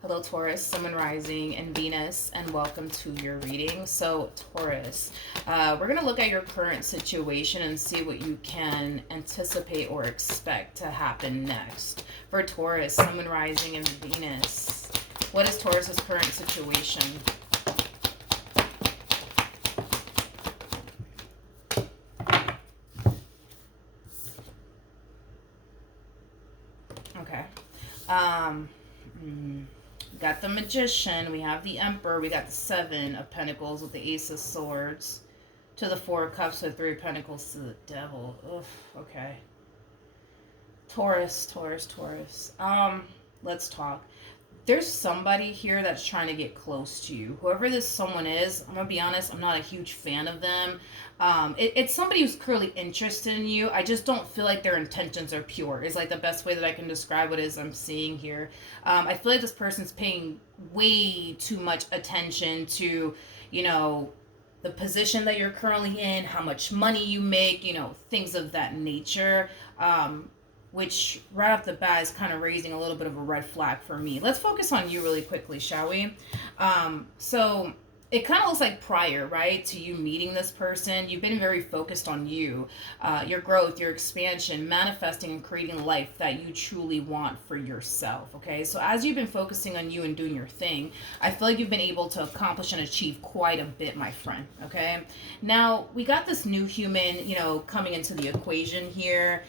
Hello, Taurus, Sun, Moon, Rising, and Venus, and welcome to your reading. So, Taurus, we're going to look at your current situation and see what you can anticipate or expect to happen next. For Taurus, Sun, Moon, Rising, and Venus, what is Taurus's current situation? Okay. Um, got the Magician, we have the Emperor, we got the Seven of Pentacles with the Ace of Swords, to the Four of Cups with Three of Pentacles to the Devil. Ugh, okay. Taurus, Taurus, Taurus. Let's talk. There's somebody here that's trying to get close to you. Whoever this someone is, I'm gonna be honest, I'm not a huge fan of them. It's somebody who's clearly interested in you. I just don't feel like their intentions are pure. Is like the best way that I can describe what it is I'm seeing here. I feel like this person's paying way too much attention to, you know, the position that you're currently in, how much money you make, things of that nature. Which right off the bat is kind of raising a little bit of a red flag for me. Let's focus on you really quickly, shall we? So it kind of looks like prior, right, to you meeting this person, you've been very focused on you, your growth, your expansion, manifesting and creating life that you truly want for yourself, okay? So as you've been focusing on you and doing your thing, I feel like you've been able to accomplish and achieve quite a bit, my friend, okay? Now, we got this new human, coming into the equation here.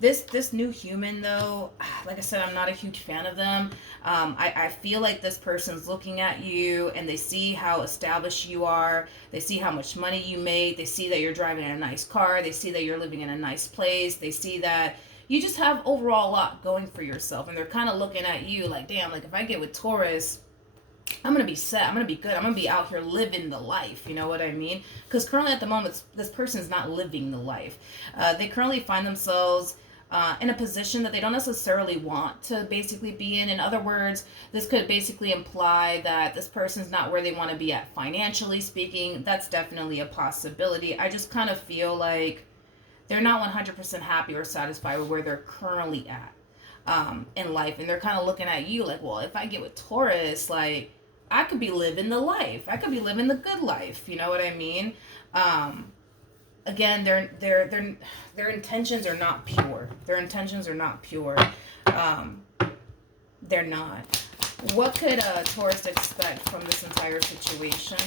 This new human, though, like I said, I'm not a huge fan of them. I feel like this person's looking at you and they see how established you are. They see how much money you make. They see that you're driving a nice car. They see that you're living in a nice place. They see that you just have overall a lot going for yourself. And they're kind of looking at you like, damn, like if I get with Taurus, I'm going to be set. I'm going to be good. I'm going to be out here living the life. You know what I mean? Because currently at the moment, this person's not living the life. They currently find themselves in a position that they don't necessarily want to basically be in. In other words, this could basically imply that this person's not where they want to be at financially speaking. That's definitely a possibility. I just kind of feel like they're not 100% happy or satisfied with where they're currently at in life. And they're kind of looking at you like, well, if I get with Taurus, like, I could be living the life. I could be living the good life. You know what I mean? Again, their intentions are not pure. Their intentions are not pure. They're not. What could Taurus expect from this entire situation?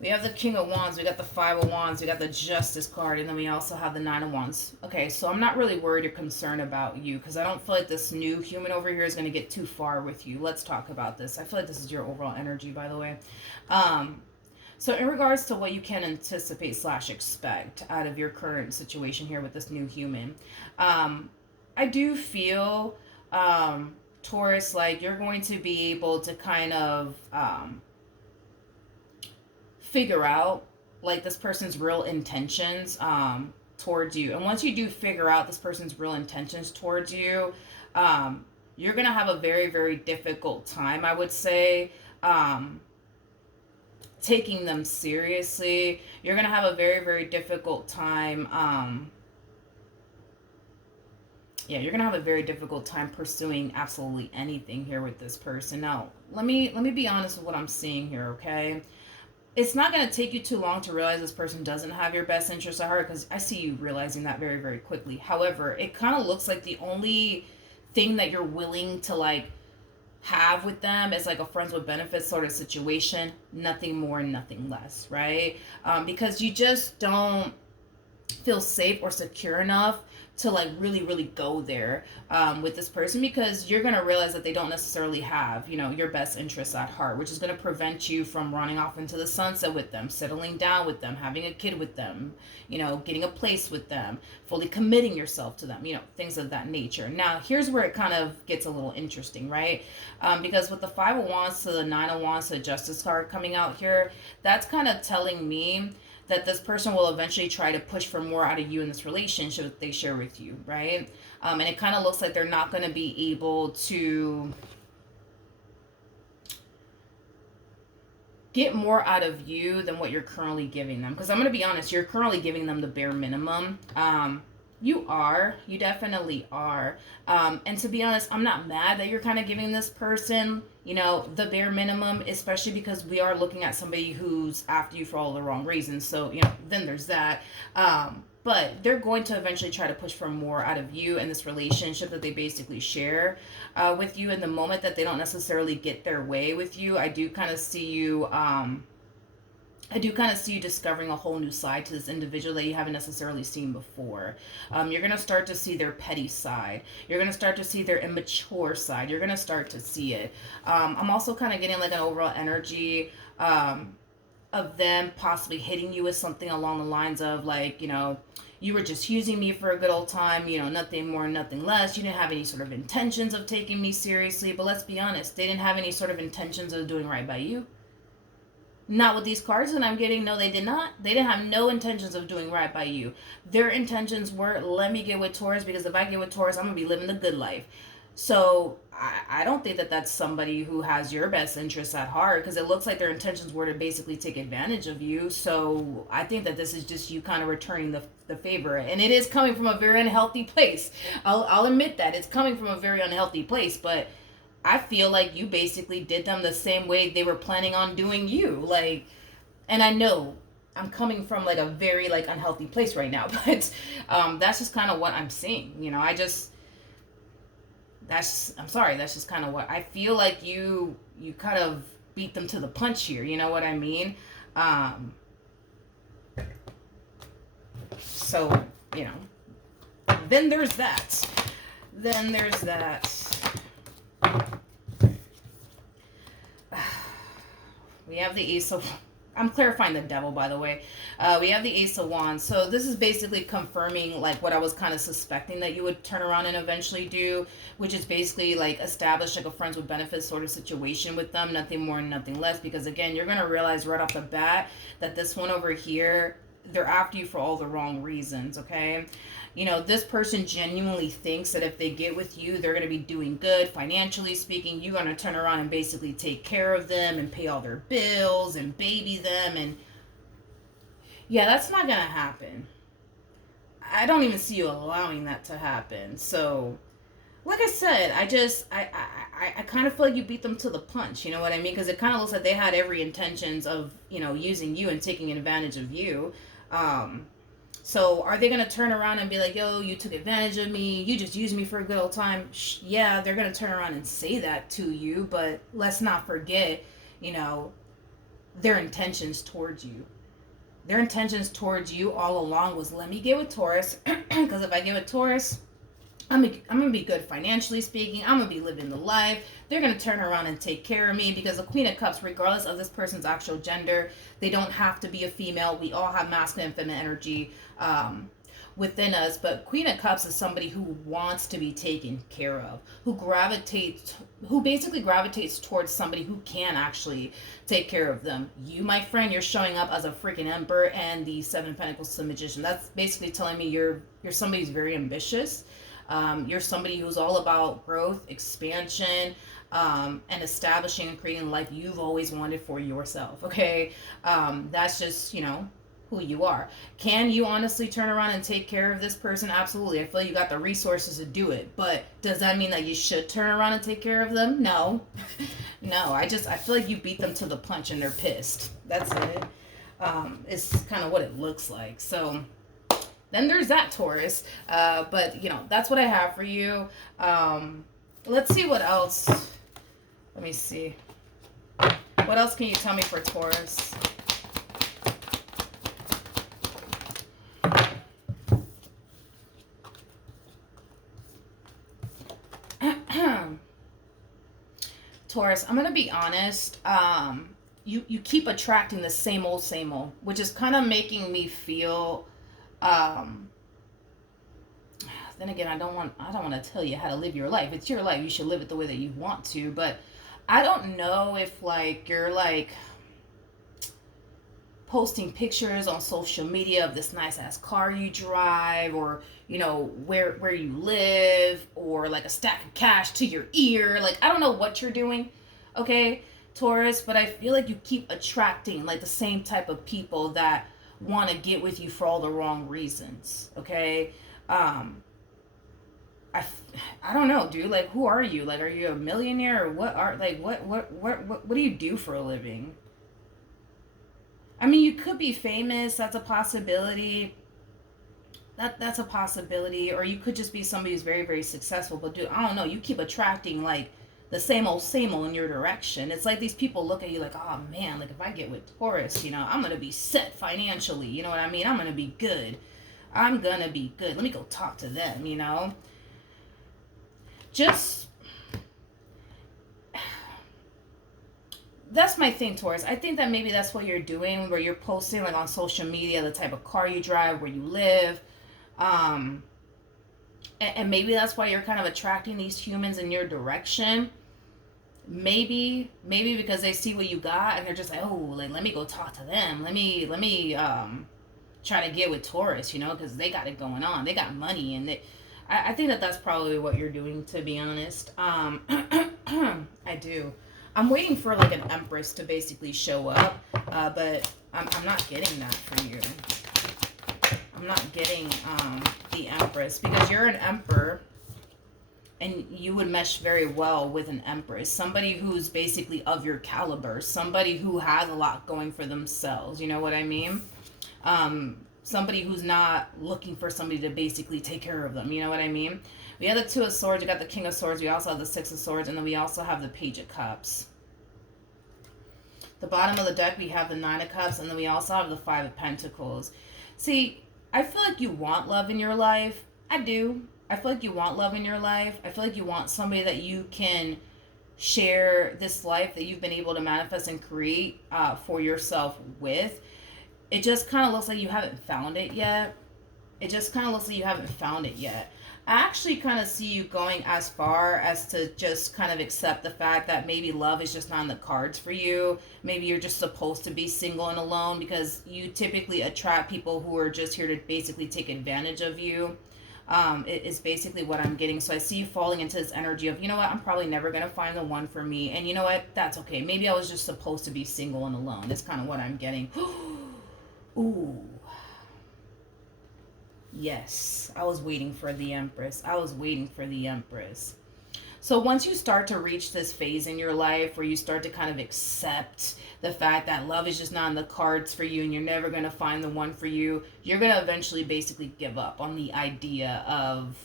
We have the King of Wands, we got the Five of Wands, we got the Justice card, and then we also have the Nine of Wands. Okay, so I'm not really worried or concerned about you because I don't feel like this new human over here is going to get too far with you. Let's talk about this. I feel like this is your overall energy, by the way. So in regards to what you can anticipate / expect out of your current situation here with this new human, I do feel, Taurus, like you're going to be able to kind of figure out like this person's real intentions towards you. And once you do figure out this person's real intentions towards you, you're gonna have a very, very difficult time, I would say, taking them seriously. You're gonna have a very, very difficult time. You're gonna have a very difficult time pursuing absolutely anything here with this person. Now, let me be honest with what I'm seeing here, okay? It's not going to take you too long to realize this person doesn't have your best interest at heart, because I see you realizing that very, very quickly. However, it kind of looks like the only thing that you're willing to like have with them is like a friends with benefits sort of situation, nothing more and nothing less, right? Because you just don't feel safe or secure enough to like really, really go there with this person, because you're going to realize that they don't necessarily have, your best interests at heart, which is going to prevent you from running off into the sunset with them, settling down with them, having a kid with them, getting a place with them, fully committing yourself to them, things of that nature. Now, here's where it kind of gets a little interesting, right? Because with the Five of Wands to the Nine of Wands to the Justice card coming out here, that's kind of telling me that this person will eventually try to push for more out of you in this relationship that they share with you, right? And it kind of looks like they're not going to be able to get more out of you than what you're currently giving them. Because I'm going to be honest, you're currently giving them the bare minimum. You definitely are. And to be honest, I'm not mad that you're kind of giving this person, the bare minimum, especially because we are looking at somebody who's after you for all the wrong reasons. So, then there's that. But they're going to eventually try to push for more out of you in this relationship that they basically share with you. In the moment that they don't necessarily get their way with you, I do kind of see you. I do kind of see you discovering a whole new side to this individual that you haven't necessarily seen before. You're going to start to see their petty side. You're going to start to see their immature side. You're going to start to see it. I'm also kind of getting like an overall energy of them possibly hitting you with something along the lines of like, you were just using me for a good old time, nothing more, nothing less. You didn't have any sort of intentions of taking me seriously. But let's be honest, they didn't have any sort of intentions of doing right by you. Not with these cards that I'm getting. No, they did not. They didn't have no intentions of doing right by you. Their intentions were, let me get with Taurus, because if I get with Taurus, I'm going to be living the good life. So I don't think that that's somebody who has your best interests at heart, because it looks like their intentions were to basically take advantage of you. So I think that this is just you kind of returning the favor. And it is coming from a very unhealthy place. I'll admit that. It's coming from a very unhealthy place, but I feel like you basically did them the same way they were planning on doing you. Like, and I know I'm coming from like a very like unhealthy place right now, but that's just kind of what I'm seeing. I'm sorry, that's just kind of what I feel like you kind of beat them to the punch here. You know what I mean? So, then there's that. Then there's that. We have the Ace of... I'm clarifying the Devil, by the way. We have the Ace of Wands. So this is basically confirming like what I was kind of suspecting that you would turn around and eventually do, which is basically like establish like a friends with benefits sort of situation with them. Nothing more and nothing less. Because again, you're going to realize right off the bat that this one over here, they're after you for all the wrong reasons, okay? This person genuinely thinks that if they get with you, they're going to be doing good, financially speaking. You're going to turn around and basically take care of them and pay all their bills and baby them. And yeah, that's not going to happen. I don't even see you allowing that to happen. So, like I said, I kind of feel like you beat them to the punch. You know what I mean? Because it kind of looks like they had every intentions of, using you and taking advantage of you. So are they going to turn around and be like, yo, you took advantage of me, you just used me for a good old time? Yeah, they're going to turn around and say that to you, but let's not forget, their intentions towards you. Their intentions towards you all along was, let me get with Taurus, because if I get with Taurus, I'm going to be good financially speaking. I'm going to be living the life. They're going to turn around and take care of me, because the Queen of Cups, regardless of this person's actual gender, they don't have to be a female. We all have masculine and feminine energy within us. But Queen of Cups is somebody who wants to be taken care of, who basically gravitates towards somebody who can actually take care of them. You, my friend, you're showing up as a freaking Emperor and the Seven of Pentacles to Magician. That's basically telling me you're somebody who's very ambitious. You're somebody who's all about growth, expansion, and establishing and creating the life you've always wanted for yourself, okay? That's just, who you are. Can you honestly turn around and take care of this person? Absolutely. I feel you got the resources to do it. But does that mean that you should turn around and take care of them? No. No, I feel like you beat them to the punch and they're pissed. That's it. It's kind of what it looks like. So... then there's that, Taurus. But, that's what I have for you. Let's see what else. Let me see. What else can you tell me for Taurus? Taurus, I'm going to be honest. You keep attracting the same old, which is kind of making me feel... then again, I don't want to tell you how to live your life. It's your life. You should live it the way that you want to. But I don't know if you're posting pictures on social media of this nice ass car you drive, or where you live, or like a stack of cash to your ear. I don't know what you're doing. Okay, Taurus, but I feel like you keep attracting like the same type of people that want to get with you for all the wrong reasons. Okay. Um, I, I don't know, dude. Like, who are you? Like, are you a millionaire or what? Are like what do you do for a living? I mean, you could be famous. That's a possibility. That's a possibility. Or you could just be somebody who's very very successful. But dude, I don't know. You keep attracting like the same old in your direction. It's like these people look at you like, oh man, like if I get with Taurus, you know, I'm gonna be set financially. You know what I mean? I'm gonna be good. I'm gonna be good. Let me go talk to them. You know, just that's my thing, Taurus. I think that maybe that's what you're doing, where you're posting like on social media the type of car you drive, where you live, um, and maybe that's why you're kind of attracting these humans in your direction. Maybe because they see what you got and they're just like, oh, like let me go talk to them. Let me try to get with Taurus, you know, because they got it going on. They got money, and I think that that's probably what you're doing, to be honest. I do. I'm waiting for like an Empress to basically show up, but I'm not getting that for you. I'm not getting the Empress because you're an Emperor, and you would mesh very well with an Empress. Somebody who's basically of your caliber. Somebody who has a lot going for themselves. You know what I mean? Somebody who's not looking for somebody to basically take care of them. You know what I mean? We have the Two of Swords. We got the King of Swords. We also have the Six of Swords. And then we also have the Page of Cups. The bottom of the deck, we have the Nine of Cups. And then we also have the Five of Pentacles. See, I feel like you want love in your life. I do. I feel like you want love in your life. I feel like you want somebody that you can share this life that you've been able to manifest and create for yourself with. It just kind of looks like you haven't found it yet. It just kind of looks like you haven't found it yet. I actually kind of see you going as far as to just kind of accept the fact that maybe love is just not in the cards for you. Maybe you're just supposed to be single and alone, because you typically attract people who are just here to basically take advantage of you. It is basically what I'm getting. So I see you falling into this energy of, you know what, I'm probably never going to find the one for me. And you know what, that's okay. Maybe I was just supposed to be single and alone. That's kind of what I'm getting. Ooh. Yes, I was waiting for the Empress. I was waiting for the Empress. So once you start to reach this phase in your life where you start to kind of accept the fact that love is just not in the cards for you and you're never going to find the one for you, you're going to eventually basically give up on the idea of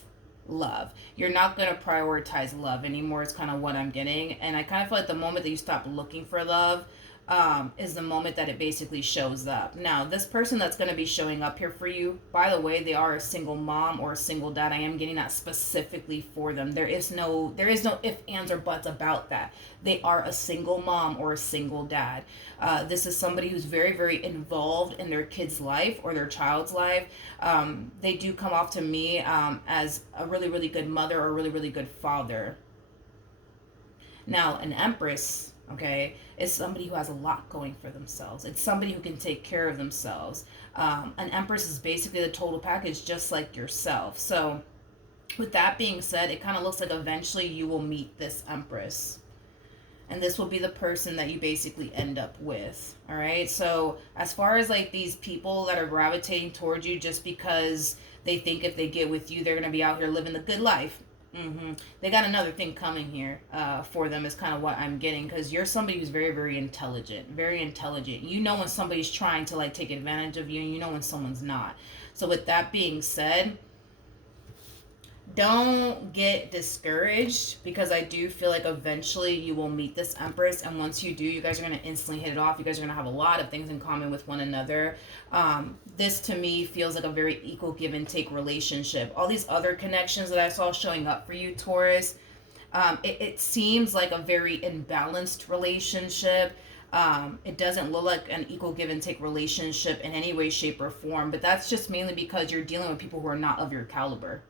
love. You're not going to prioritize love anymore. It's kind of what I'm getting. And I kind of feel like the moment that you stop looking for love, is the moment that it basically shows up. Now, this person that's going to be showing up here for you, by the way, they are a single mom or a single dad. I am getting that specifically for them. There is no ifs, ands, or buts about that. They are a single mom or a single dad. This is somebody who's very, very involved in their kid's life or their child's life. They do come off to me as a really, really good mother or a really, really good father. Now, an Empress, okay, is somebody who has a lot going for themselves. It's somebody who can take care of themselves. An Empress is basically the total package, just like yourself. So with that being said, it kind of looks like eventually you will meet this Empress. And this will be the person that you basically end up with. All right. So as far as like these people that are gravitating towards you just because they think if they get with you, they're going to be out here living the good life. They got another thing coming here for them is kind of what I'm getting, because you're somebody who's very, very intelligent. Very intelligent. You know when somebody's trying to like take advantage of you, and you know when someone's not. So with that being said, don't get discouraged, because I do feel like eventually you will meet this Empress, and once you do, you guys are going to instantly hit it off. You guys are going to have a lot of things in common with one another. This to me feels like a very equal give and take relationship. All these other connections that I saw showing up for you, Taurus, it seems like a very imbalanced relationship. It doesn't look like an equal give and take relationship in any way, shape, or form, but that's just mainly because you're dealing with people who are not of your caliber.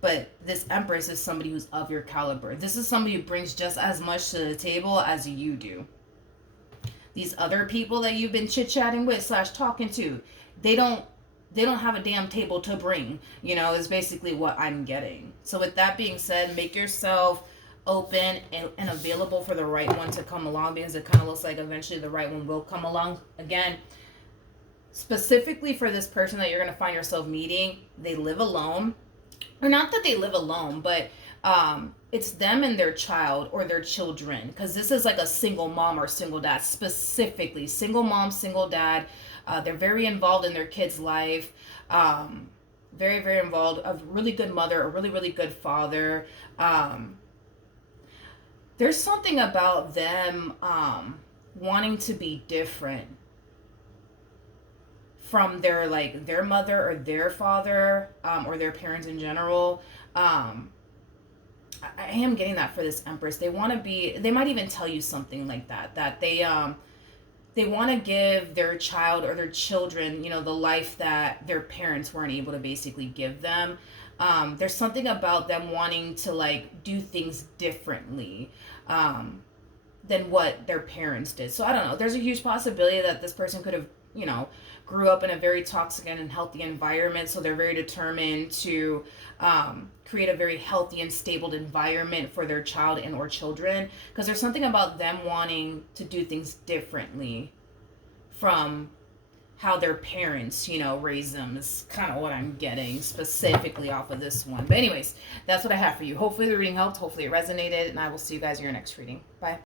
But this Empress is somebody who's of your caliber. This is somebody who brings just as much to the table as you do. These other people that you've been chit-chatting with / talking to, they don't have a damn table to bring, is basically what I'm getting. So with that being said, make yourself open and available for the right one to come along, because it kind of looks like eventually the right one will come along. Again, specifically for this person that you're going to find yourself meeting, they live alone. Or not that they live alone, but it's them and their child or their children, because this is like a single mom or single dad, specifically single mom, single dad. They're very involved in their kid's life, very, very involved. A really good mother, a really, really good father. There's something about them wanting to be different from their mother or their father, or their parents in general. I am getting that for this Empress. They want to be. They might even tell you something like that. That they want to give their child or their children, the life that their parents weren't able to basically give them. There's something about them wanting to like do things differently than what their parents did. So I don't know. There's a huge possibility that this person could have, grew up in a very toxic and unhealthy environment. So they're very determined to create a very healthy and stable environment for their child and or children. Because there's something about them wanting to do things differently from how their parents, raised them, is kind of what I'm getting specifically off of this one. But anyways, that's what I have for you. Hopefully the reading helped. Hopefully it resonated. And I will see you guys in your next reading. Bye.